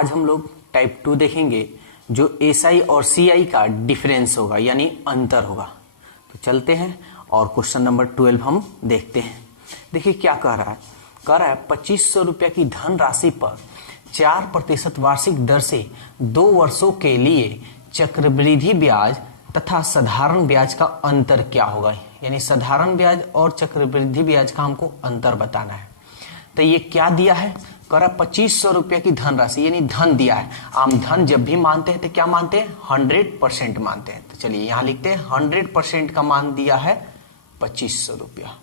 आज हम लोग टाइप 2 देखेंगे जो एसआई और सीआई का डिफरेंस होगा यानी अंतर होगा। तो चलते हैं और क्वेश्चन नंबर 12 हम देखते हैं। देखिए क्या कह रहा है 2500 रुपया की धन राशि पर 4% वार्षिक दर से 2 वर्षों के लिए चक्रवृद्धि ब्याज तथा साधारण ब्याज का अंतर क्या होगा, यानी साधारण ब्याज और चक्रवृद्धि ब्याज का हमको अंतर बताना है। तो ये क्या दिया है, कह रहा 2500 रुपया की धन राशि यानी धन दिया है। आम धन जब भी मानते हैं तो क्या मानते हैं, 100% मानते हैं। तो चलिए यहां लिखते हैं 100% का मान दिया है 2500 रुपया।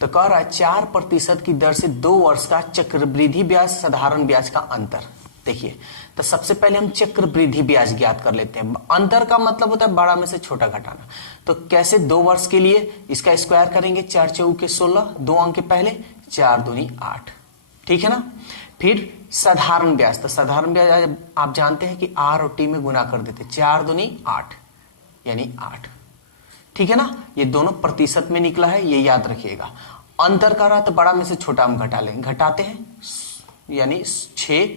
तो कह रहा है 4% की दर से 2 वर्ष का चक्रवृद्धि ब्याज साधारण ब्याज का अंतर। देखिए तो सबसे पहले हम चक्रवृद्धि ब्याज ज्ञात कर लेते हैं। अंतर का मतलब होता है बड़ा में से छोटा घटाना। तो कैसे, 2 वर्ष के लिए इसका स्क्वायर करेंगे, 4 चौके 16, 2 अंक के पहले 4 दूनी 8, ठीक है ना। फिर साधारण ब्याज, तो साधारण ब्याज आप जानते हैं कि आर और टी में गुना कर देते, 4 दूनी 8 यानी 8, ठीक है ना। ये दोनों प्रतिशत में निकला है, ये याद रखिएगा। अंतर कर रहा तो बड़ा में से छोटा हम घटा लेंगे, घटाते हैं यानी 6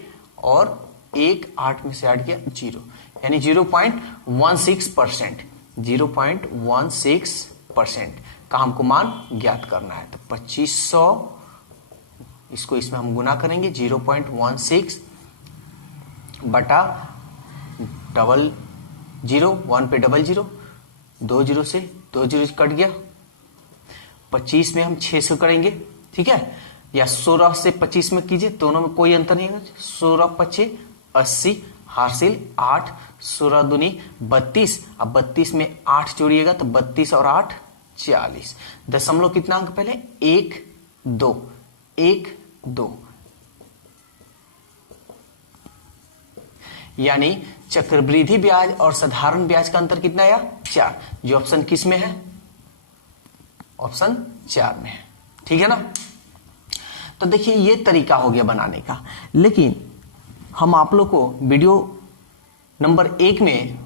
और 1 8 में से 8 गया 0 यानी 0.16%, 0.16% का हमको मान ज्ञात करना है। तो 2500 इसको इसमें हम गुना करेंगे, 0.16 बटा 00, 1 पे 00, 2 0 से 2 0 कट गया। 25 में हम 6 से करेंगे, ठीक है, या 16 से 25 में कीजिए, दोनों में कोई अंतर नहीं है। 16 25 80 हासिल 8, 16 दूनी 32, अब 32 में 8 जोड़िएगा तो 32 और 8 40। दशमलव कितना अंक पहले, 1 2 1 2, यानी चक्रवृद्धि ब्याज और साधारण ब्याज का अंतर कितना आया, 4, जो ऑप्शन किस में है, ऑप्शन 4 में है, ठीक है ना। तो देखिए ये तरीका हो गया बनाने का, लेकिन हम आप लोग को वीडियो नंबर 1 में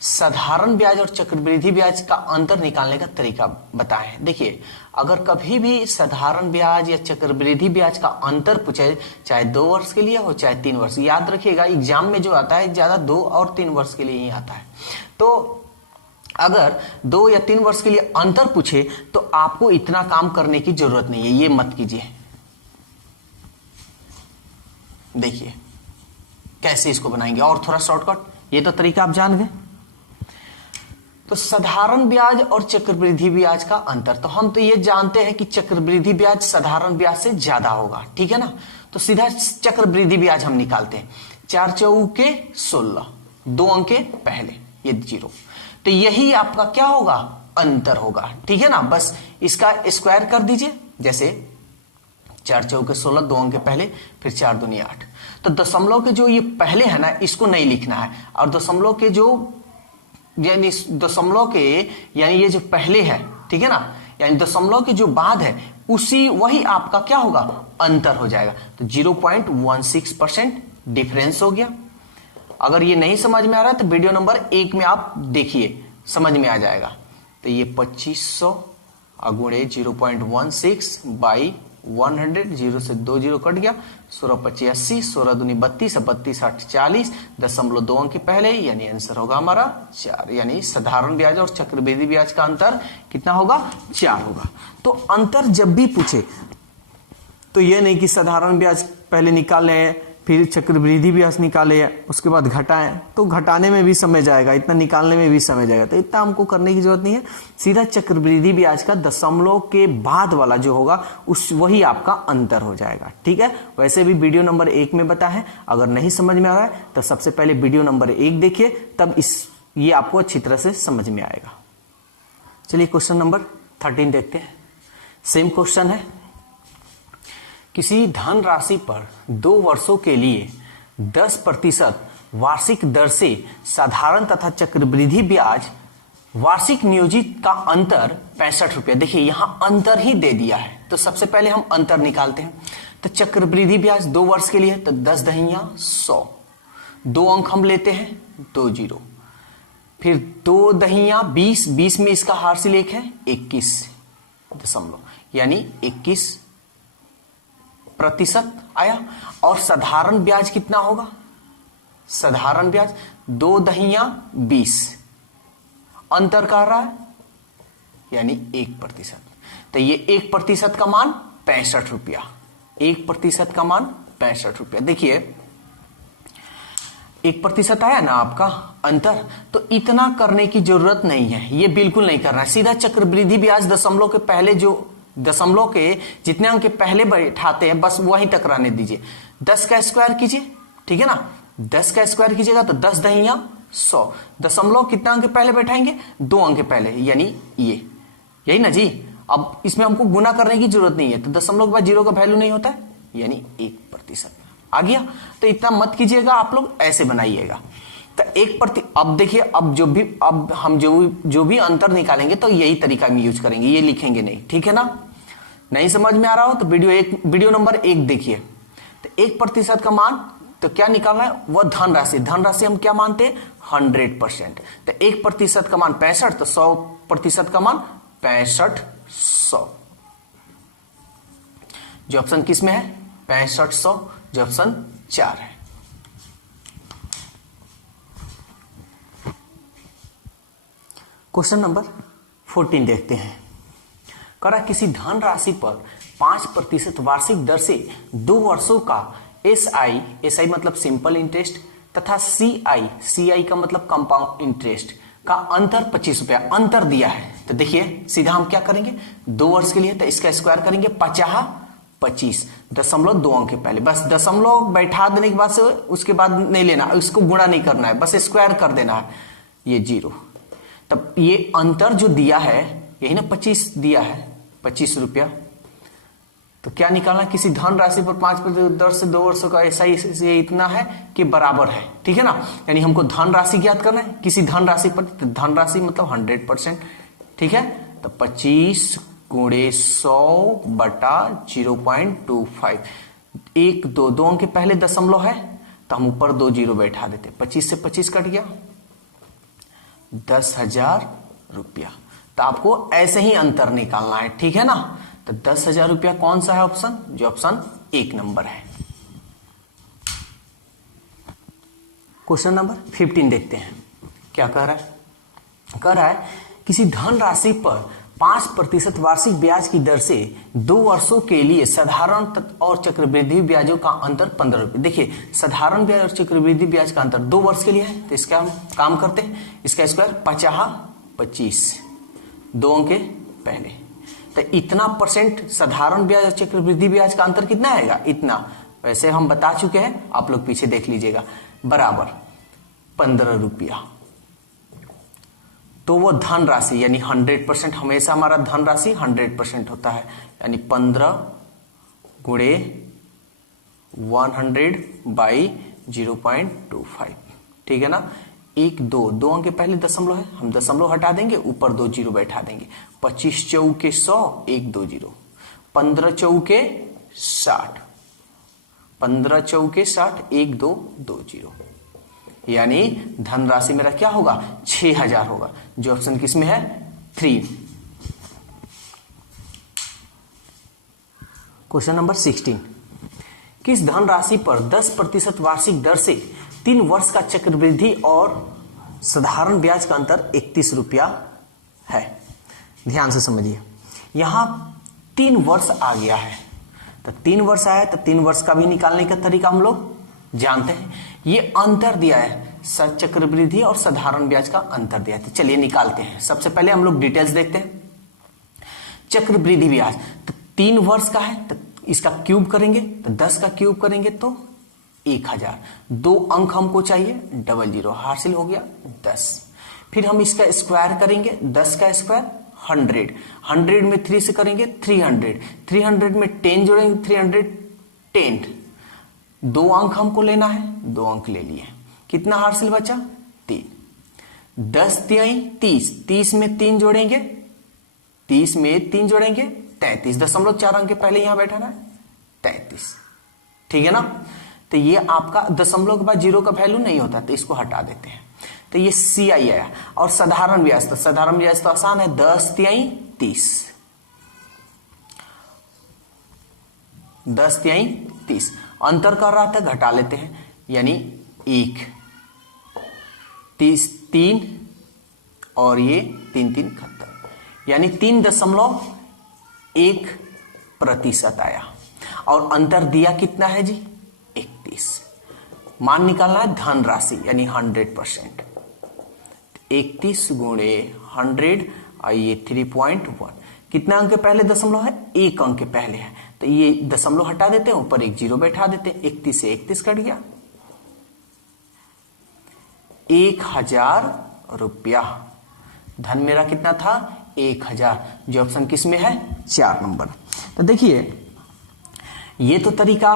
साधारण ब्याज और चक्रवृद्धि ब्याज का अंतर निकालने का तरीका बताए हैं। देखिए अगर कभी भी साधारण ब्याज या चक्रवृद्धि ब्याज का अंतर पूछे, चाहे 2 वर्ष के लिए हो चाहे 3 वर्ष, याद रखिएगा एग्जाम में जो आता है ज्यादा 2 और 3 वर्ष के लिए ही आता है। तो अगर 2 या 3 वर्ष के लिए अंतर पूछे तो आपको इतना काम करने की जरूरत नहीं है, ये मत कीजिए। देखिए कैसे इसको बनाएंगे और थोड़ा शॉर्टकट, ये तो तरीका आप जान गए। तो साधारण ब्याज और चक्रवृद्धि ब्याज का अंतर, तो हम तो ये जानते हैं कि चक्रवृद्धि ब्याज साधारण ब्याज से ज्यादा होगा, ठीक है ना। तो सीधा चक्रवृद्धि ब्याज हम निकालते हैं, 4 चौके 16, 2 अंक के पहले ये 0, तो यही आपका क्या होगा, अंतर होगा, ठीक है ना। बस इसका स्क्वायर कर दीजिए, जैसे 4 चौके 16, 2 अंक के पहले, फिर 4 दूनी 8। तो दशमलव के जो ये पहले है ना इसको नहीं लिखना है, और दशमलव के जो यानी दशमलव के यानी ये जो पहले है, ठीक है ना, यानी दशमलव के जो बाद है उसी वही आपका क्या होगा, अंतर हो जाएगा। तो 0.16% डिफरेंस हो गया। अगर ये नहीं समझ में आ रहा है तो वीडियो नंबर 1 में आप देखिए, समझ में आ जाएगा। तो ये 2500 गुणे 0.16 बाई 100, 0 से 2 0 कट गया, 16 25 80, 16 दूनी 32, 32 8 40, 0.2 अंक के पहले, यानी आंसर होगा हमारा 4, यानी साधारण ब्याज और चक्रवृद्धि ब्याज का अंतर कितना होगा, 4 होगा। तो अंतर जब भी पूछे तो यह नहीं कि साधारण ब्याज पहले निकाल लें फिर चक्रवृद्धि ब्याज निकाले उसके बाद घटाएं, तो घटाने में भी समय जाएगा, इतना निकालने में भी समय जाएगा, तो इतना हमको करने की जरूरत नहीं है। सीधा चक्रवृद्धि ब्याज का दशमलव के बाद वाला जो होगा उस वही आपका अंतर हो जाएगा, ठीक है। वैसे भी वीडियो नंबर 1 में बता है, अगर नहीं समझ में आ रहा है तो सबसे पहले वीडियो नंबर 1 देखिए, तब ये आपको अच्छी तरह से समझ में आएगा। चलिए क्वेश्चन नंबर 13 देखते हैं। सेम क्वेश्चन है, किसी धन राशि पर 2 वर्षों के लिए 10% वार्षिक दर से साधारण तथा चक्रवृद्धि ब्याज वार्षिक नियोजित का अंतर 65 रुपया। देखिए यहां अंतर ही दे दिया है, तो सबसे पहले हम अंतर निकालते हैं। तो चक्रवृद्धि ब्याज 2 वर्ष के लिए तो 10 दहिया 100, 2 अंक हम लेते हैं 2 0, फिर 2 दहिया 20, 20 में इसका हार्सिल 1 है 21 दशमलव, यानी 21 प्रतिशत आया। और साधारण ब्याज कितना होगा? साधारण ब्याज 2 दहिया 20, अंतर कर रहा है यानी 1%। तो ये 1% का मान 65 रुपया, 1% का मान 65 रुपया। देखिए 1% आया ना आपका अंतर, तो इतना करने की जरूरत नहीं है, ये बिल्कुल नहीं करना है। सीधा चक्रवृद्धि ब्याज दशमलव के पहले जो दशमलव के जितने अंक के पहले बैठाते हैं बस वहीं तक रहने दीजिए। 10 का स्क्वायर कीजिए, ठीक है ना, 10 का स्क्वायर कीजिएगा तो 10 दहिया 100। दशमलव कितना अंक पहले बैठाएंगे? 2 अंक पहले, यानी ये, यही ना जी। अब इसमें हमको गुना करने की जरूरत नहीं है, तो दशमलव के बाद 0 का वैल्यू नहीं होता है, यानी 1% आ गया। तो इतना मत कीजिएगा, आप लोग ऐसे बनाइएगा। तो 1%। अब देखिए, अब हम जो भी अंतर निकालेंगे तो यही तरीका में यूज करेंगे, ये लिखेंगे नहीं, ठीक है ना। नहीं समझ में आ रहा हो तो वीडियो नंबर 1 देखिए। तो 1% का मान तो क्या निकालना है? वह धनराशि, धनराशि हम क्या मानते हैं? 100%। तो 1% का मान 65, तो 100% का मान 6500। जो ऑप्शन किस में है? 6500, जो ऑप्शन 4 है। क्वेश्चन नंबर 14 देखते हैं। करा किसी धन राशि पर 5% वार्षिक दर से 2 वर्षों का SI मतलब सिंपल इंटरेस्ट तथा CI का मतलब कंपाउंड इंटरेस्ट का अंतर 25 रुपया अंतर दिया है। तो देखिए सीधा हम क्या करेंगे, 2 वर्ष के लिए तो इसका स्क्वायर करेंगे, 25 दशमलव 2 अंक के पहले, बस दशमलव बैठा देने के बाद से उसके बाद नहीं लेना, उसको गुणा नहीं करना है, बस स्क्वायर कर देना है, ये 0। तब ये अंतर जो दिया है यही ना 25 दिया है, 25 रुपया। तो क्या निकालना? किसी धन राशि पर 5% दर से 2 वर्षों का SI इतना है कि बराबर है, ठीक है ना। यानी हमको धन राशि ज्ञात करना है किसी धन राशि पर, तो धन राशि मतलब 100%, ठीक है। तो 25 गुणे 100 बटा 0.25, 1 2 अंक के पहले दशमलव है तो हम ऊपर 2 0 बैठा देते, 25 से 25 कट गया, 10,000 रुपया। तो आपको ऐसे ही अंतर निकालना है, ठीक है ना। तो 10,000 रुपया कौन सा है ऑप्शन? जो ऑप्शन 1 नंबर है। क्वेश्चन नंबर 15 देखते हैं, क्या कह रहा है? कह रहा है किसी धन राशि पर 5% वार्षिक ब्याज की दर से 2 वर्षों के लिए साधारण और चक्रवृद्धि ब्याजों का अंतर 15 रुपये। देखिए साधारण ब्याज और चक्रवृद्धि ब्याज का अंतर 2 वर्ष के लिए है, तो इसका हम काम करते हैं, इसका स्क्वायर 25 2 अंक के पहले, तो इतना % साधारण ब्याज और चक्रवृद्धि ब्याज का अंतर कितना आएगा? इतना। वैसे हम बता चुके हैं, आप लोग पीछे देख लीजिएगा, बराबर 15 रुपया। तो वो धन राशि यानी 100%, हमेशा हमारा धन राशि 100% होता है, यानी 15 गुणे 100 बाई 0.25, ठीक है ना। 1 2 अंक के पहले दशमलव है, हम दशमलव हटा देंगे, ऊपर 2 0 बैठा देंगे, 25 चौके 100 1 2 0, 15 चौके 60, 15 चौके 60 1 2 2 0, यानी धनराशि मेरा क्या होगा? 6,000 होगा, जो ऑप्शन किसमें है? 3। क्वेश्चन नंबर 16, किस धनराशि पर 10% वार्षिक दर से 3 वर्ष का चक्रवृद्धि और साधारण ब्याज का अंतर 31 रुपया है? ध्यान से समझिए, यहां 3 वर्ष आ गया है, तो 3 वर्ष आया तो 3 वर्ष का भी निकालने का तरीका हम लोग जानते हैं। ये अंतर दिया है, चक्रवृद्धि और साधारण ब्याज का अंतर दिया है, तो चलिए निकालते हैं। सबसे पहले हम लोग डिटेल्स देखते हैं। चक्रवृद्धि ब्याज तो 3 वर्ष का है, तो इसका क्यूब करेंगे, तो 10 का क्यूब करेंगे तो 1000, 2 अंक हमको चाहिए, 00 हासिल हो गया 10। फिर हम इसका स्क्वायर करेंगे, 10 का स्क्वायर 100, 100 में 3 से करेंगे 300, 300 में 10 जोड़ेंगे 310, 2 अंक हमको लेना है, 2 अंक ले लिए, कितना हासिल बचा? 3। 10 3 30, 30 में 3 जोड़ेंगे, 30 में 3 जोड़ेंगे 33, 0.4 अंक के पहले यहां बैठाना है 33, ठीक है ना। तो ये आपका दशमलव के बाद 0 का वैल्यू नहीं होता, तो इसको हटा देते हैं, तो ये CI आया। और साधारण ब्याज, तो साधारण ब्याज तो आसान है, 10 3 30, 10 तिहाई 30, अंतर कर रहा था, घटा लेते हैं, यानी 1 30 3 और ये 3 3 71, यानी 3.1% आया। और अंतर दिया कितना है जी? 31। मान निकालना है धन राशि यानी 100%। 31 गुणे 100 और ये 3.1, कितना अंक पहले दशमलव है? 1 अंक पहले है, तो ये दशमलव हटा देते हैं, ऊपर एक जीरो बैठा देते हैं, 31 से 31 कट गया, 1000 रुपया। धन मेरा कितना था? 1000, जो ऑप्शन किस में है? 4 नंबर। तो देखिए ये तो तरीका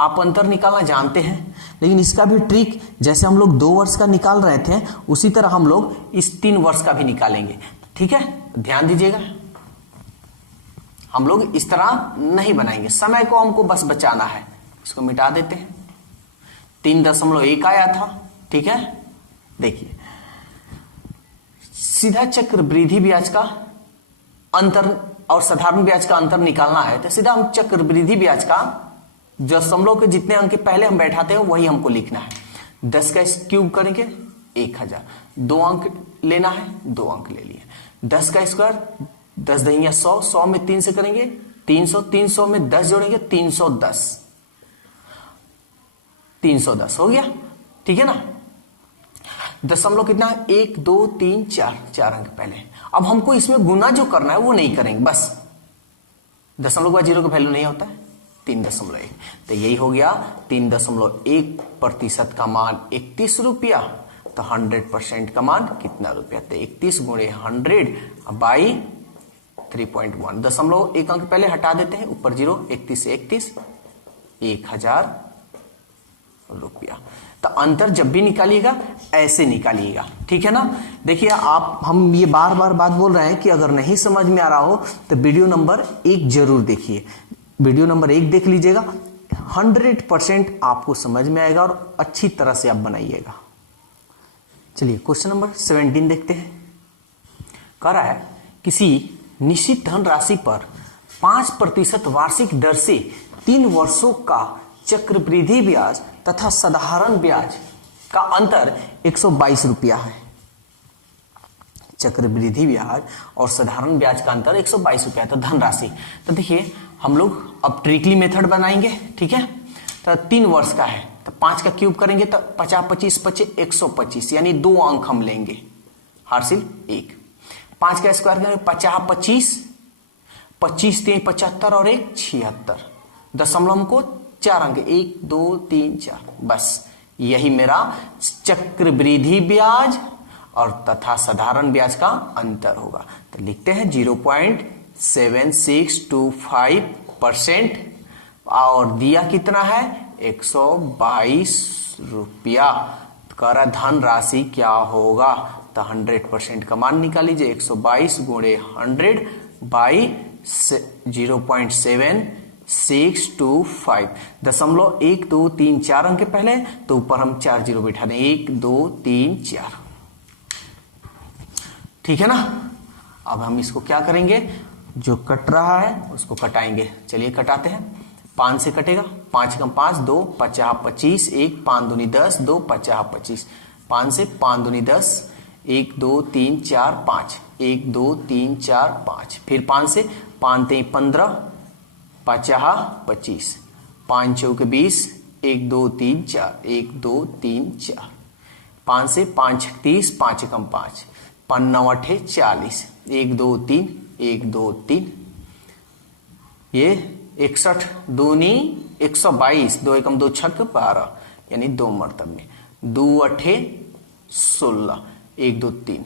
आप अंतर निकालना जानते हैं, लेकिन इसका भी ट्रिक जैसे हम लोग 2 वर्ष का निकाल रहे थे उसी तरह हम लोग इस 3 वर्ष का भी निकालेंगे। ठीक है, ध्यान दीजिएगा, हम लोग इस तरह नहीं बनाएंगे, समय को हमको बस बचाना है। इसको मिटा देते हैं, 3.1 आया था। ठीक है, देखिए सीधा चक्रवृद्धि ब्याज का अंतर और साधारण ब्याज का अंतर निकालना है, तो सीधा हम चक्रवृद्धि ब्याज का दशमलव के जितने अंक पहले हम बैठाते हैं वही हमको लिखना है। 10 का क्यूब करेंगे 1000, 2 अंक लेना है, 2 अंक ले लिए। 10 का स्क्वायर 10 दहिया 100, 100 में 3 से करेंगे 300, 300 में 10 जोड़ेंगे 310, 310 हो गया। ठीक है ना, दशमलव कितना है? 1 2 3 4, 4 अंक पहले। अब हमको इसमें गुना जो करना है वो नहीं करेंगे, बस दशमलव के बाद जीरो का वैल्यू नहीं होता है, 3.1, तो यही हो गया 3.1% का मान 31 रुपया। तो 100% का मान कितना रुपया? तो 31 गुणे 100 बाई 3.1, दशमलव 1 अंक पहले हटा देते हैं, ऊपर जीरो, 31 से 31, 1000 रुपया। तो अंतर जब भी निकालिएगा ऐसे निकालिएगा। ठीक है ना, देखिए आप हम ये बार बार बात बोल रहे हैं कि अगर नहीं समझ में आ रहा हो तो वीडियो नंबर 1 जरूर देखिए, वीडियो नंबर 1 देख लीजिएगा, 100% आपको समझ में आएगा और अच्छी तरह से आप बनाइएगा। चलिए क्वेश्चन नंबर 17 देखते हैं। कह रहा है किसी निश्चित धन राशि पर 5% वार्षिक दर से 3 वर्षों का चक्रवृद्धि ब्याज तथा साधारण ब्याज का अंतर 122 रुपया है। चक्रवृद्धि ब्याज और साधारण ब्याज का अंतर 122 रुपया, तो धनराशि। तो देखिए हम लोग अब ट्रिकली मेथड बनाएंगे। ठीक है, तो 3 वर्ष का है, तो 5 का क्यूब करेंगे तो 50 25 25 125, यानी 2 अंक हम लेंगे, हासिल 1। 5 का स्क्वायर करेंगे 50 25 25 3 75 और 1 76, दशमलव हमको 4 अंक, 1 2 3 4, बस यही मेरा चक्रवृद्धि ब्याज और तथा साधारण ब्याज का अंतर होगा। तो लिखते हैं 0.7625% और दिया कितना है? 122 रुपया। कह रहा धन राशि क्या होगा? तो 100% का मान निकाल लीजिए, 122 गुणे 100 बाई 0.7625, दशमलव 1 2 3 4 अंक पहले, तो ऊपर हम 4 जीरो बैठा दें, 1 2 3 4। ठीक है ना, अब हम इसको क्या करेंगे? जो कट रहा है उसको कटाएंगे। चलिए कटाते हैं, 5 से कटेगा, 5 कम 5 2 50 25, 1 5 दूनी 10, 2 50 25, 5 से 5 दूनी 10, 1 2 3 4 5, 1 2 3 4 5, फिर 5 से 5 3 15, 50 25, 5 चौके 20, 1 2 3 4, 1 2 3 4, 5 से 5 36, 5 कम 5, 5 9 8 40, 1 2 3 1 2 3, ये 61 दूनी 122, 2 एकम 2 छक 12, यानी 2 मरतबे, 2 8 16, 1 2 3,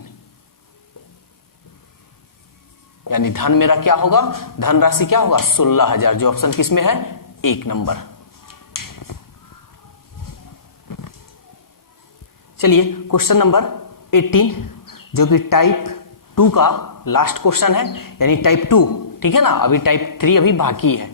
यानी धन मेरा क्या होगा? धन राशि क्या होगा? 16,000, जो ऑप्शन किसमें है? 1 नंबर। चलिए क्वेश्चन नंबर 18, जो कि टाइप 2 का लास्ट क्वेश्चन है, यानी टाइप 2। ठीक है ना, अभी टाइप 3 अभी बाकी है।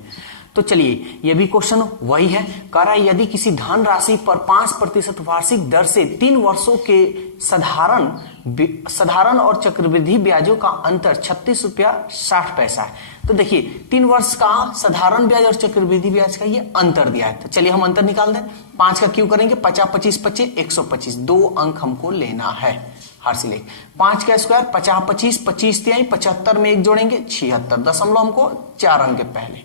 तो चलिए ये भी क्वेश्चन वही है, कह रहा है यदि किसी धन राशि पर 5% वार्षिक दर से 3 वर्षों के साधारण और चक्रवृद्धि ब्याजों का अंतर 36 रुपया 60 पैसा है। तो देखिए 3 वर्ष का साधारण ब्याज और चक्रवृद्धि ब्याज का ये अंतर दिया है। तो चलिए हम अंतर निकाल दें। 5 का क्यों करेंगे, 50 25 25 125, 2 अंक हमको लेना है हर से लेकर। 5 का स्क्वायर 50 25 25 तिहाई 75 में 1 जोड़ेंगे 76, दशमलव हमको 4 अंक के पहले,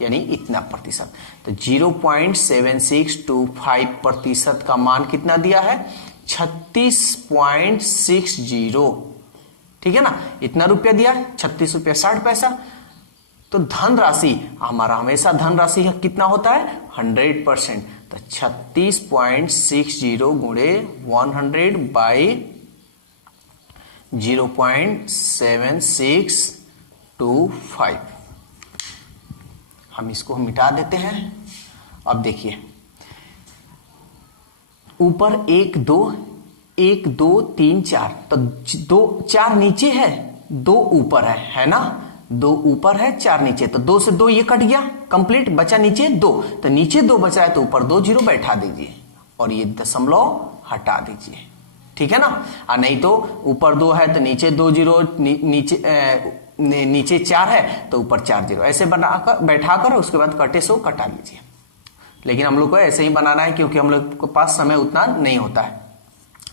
यानी इतना प्रतिशत। तो 0.7625% का मान कितना दिया है, 36.60। ठीक है ना, इतना रुपया दिया है, 36 रुपया 60 पैसा। तो धन राशि हमारा हमेशा धन राशि कितना होता है, 100%। तो 36.60 गुणे 100 बाई 0.7625। हम इसको मिटा देते हैं। अब देखिए ऊपर 1 2 1 2 3 4, तो 2 4 नीचे है, 2 ऊपर है ना, 2 ऊपर है 4 नीचे, तो 2 से 2 ये कट गया कंप्लीट, बचा नीचे 2, तो नीचे 2 बचा है तो ऊपर 2 जीरो बैठा दीजिए और ये दशमलव हटा दीजिए। ठीक है ना, और नहीं तो ऊपर 2 है तो नीचे 2 जीरो, नीचे 4 है तो ऊपर 4 जीरो, ऐसे बनाकर बैठाकर उसके बाद कटे सो कटा लीजिए। लेकिन हम लोग को ऐसे ही बनाना है क्योंकि हम लोग के पास समय उतना नहीं होता है।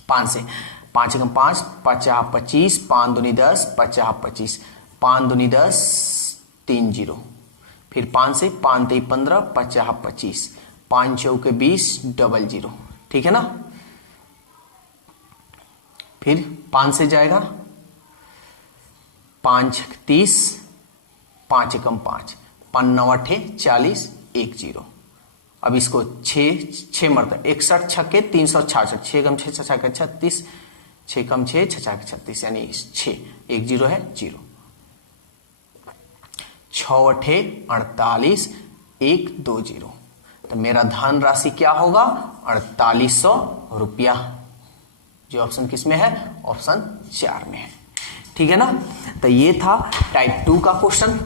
5 से 5 एकम 5 50 25, 5 दूनी 10 50 25, 5 दूनी 10 3 जीरो, फिर 5 से 5 3 15 50 25, 5 चौके 20 डबल जीरो। ठीक है ना, फिर 5 से जाएगा 5 30, 5 एकम 5 5 9 8 40 1 जीरो। अब इसको 6 मरतब 61 छक्के 366, 6 कम 6 छक्के 36, 6 कम 6 छक्के 36, यानी 6 1 जीरो है 0। 6 8 48 1 2 जीरो। तो मेरा धन राशि क्या होगा, 4800 रुपया, जो ऑप्शन किस में है, ऑप्शन 4 में है। ठीक है ना, तो ये था टाइप 2 का क्वेश्चन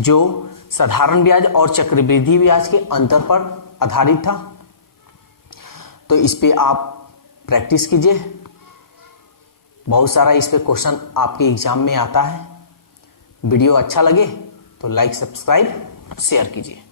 जो साधारण ब्याज और चक्रवृद्धि ब्याज के अंतर पर आधारित था। तो इस पे आप प्रैक्टिस कीजिए, बहुत सारा इस पे क्वेश्चन आपके एग्जाम में आता है। वीडियो अच्छा लगे तो लाइक सब्सक्राइब शेयर कीजिए।